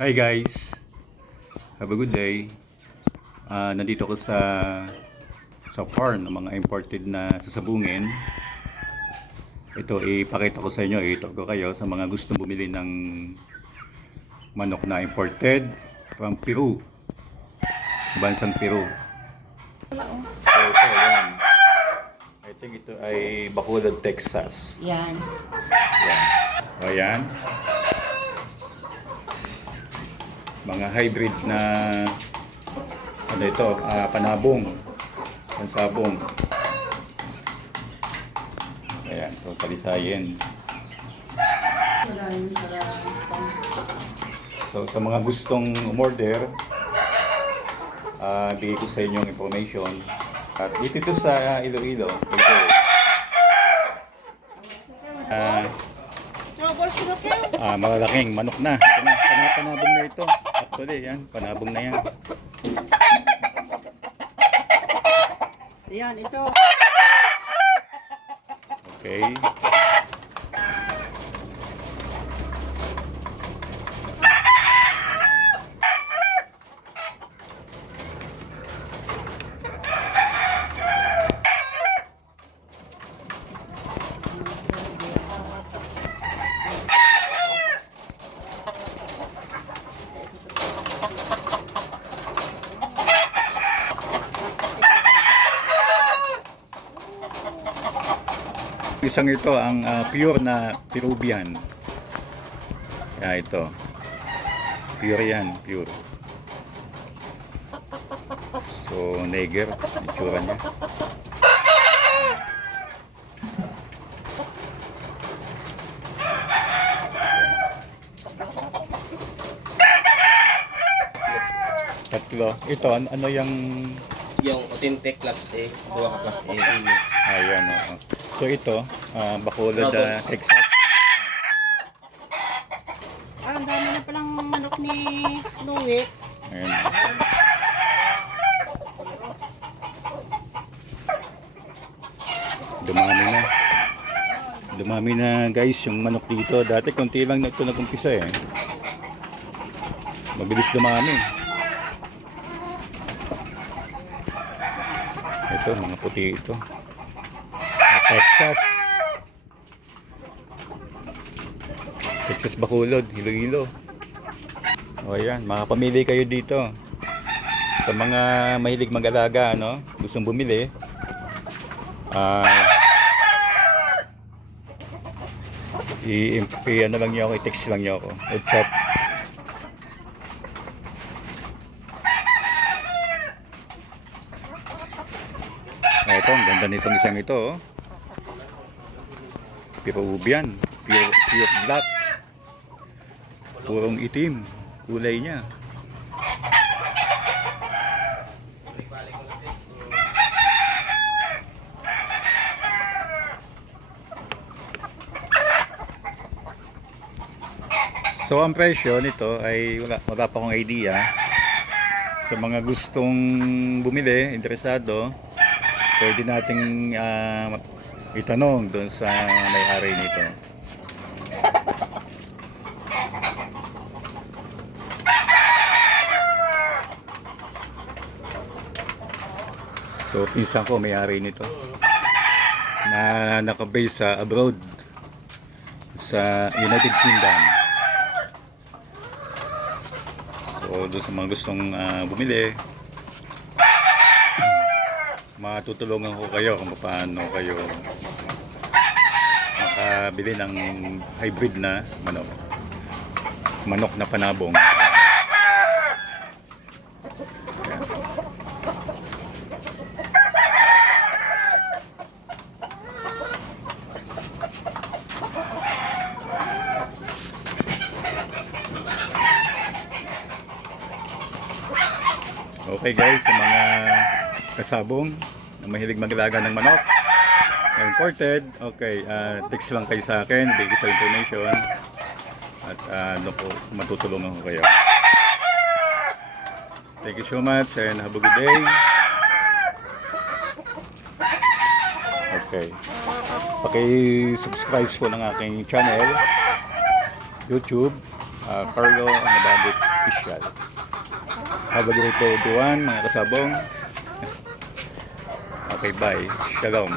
Hi guys, have a good day. Nandito ko sa farm ng mga imported na sasabungin. Ito ipakita ko sa inyo, ito ko kayo sa mga gustong bumili ng manok na imported from Peru, bansang Peru. So ito, yan. I think ito ay Bacolod, Texas. Yan. Yan. O yan. Mga hybrid na ano ito, panabong, pansabong. Ayan, so talisayin. So sa mga gustong umorder, bigay ko sa inyong information. At dito sa Iloilo, ito. Malalaking manok na. Ito na, panabong na ito. Actually, yan, panabong na yan. Yan, ito. Okay. Isang ito ang pure na Peruvian. Kaya ito. Pure yan, pure. So, neger, itsura niya. Tatlo. Ito, ano yung... Yung authentic class A, duwa ka class A. Ayan, oo. So ito, Bacolod, Rebels. Texas. Ang dami na palang manok ni Louie. Ayan. Dumami na guys yung manok dito. Dati konti lang na ito nag-umpisa eh. Mabilis dumami. Ito, mga puti ito. Texas. Texas Bacolod, Iloilo. O yan, makapamili kayo dito. Sa mga mahilig mag-alaga, ano, gustong bumili. Ano lang niyo ako, i-text lang niyo ako. O chat. Ito, ang ganda nitong isang ito, oh. Peruvian, pure black. Purong itim, kulay niya. So ang presyo nito ay wala pa akong idea. Sa mga gustong bumili, interesado, pwede nating itanong doon sa may-ari nito. So pinsan ko may-ari nito na nakabase sa abroad sa United Kingdom. So doon sa mga gustong bumili, matutulungan ko kayo kung paano kayo makabili ng hybrid na manok na panabong. Okay guys, sa mga kasabong na mahilig maglaga ng manok na imported, okay, text lang kayo sa akin, bigay sa information at doon po matutulungan ko kayo. Thank you so much and have a good day. Okay, paki-subscribe po ng aking channel YouTube Cargo Nababit Official. Have a great day everyone, mga kasabong. Okay, bye. Shalom.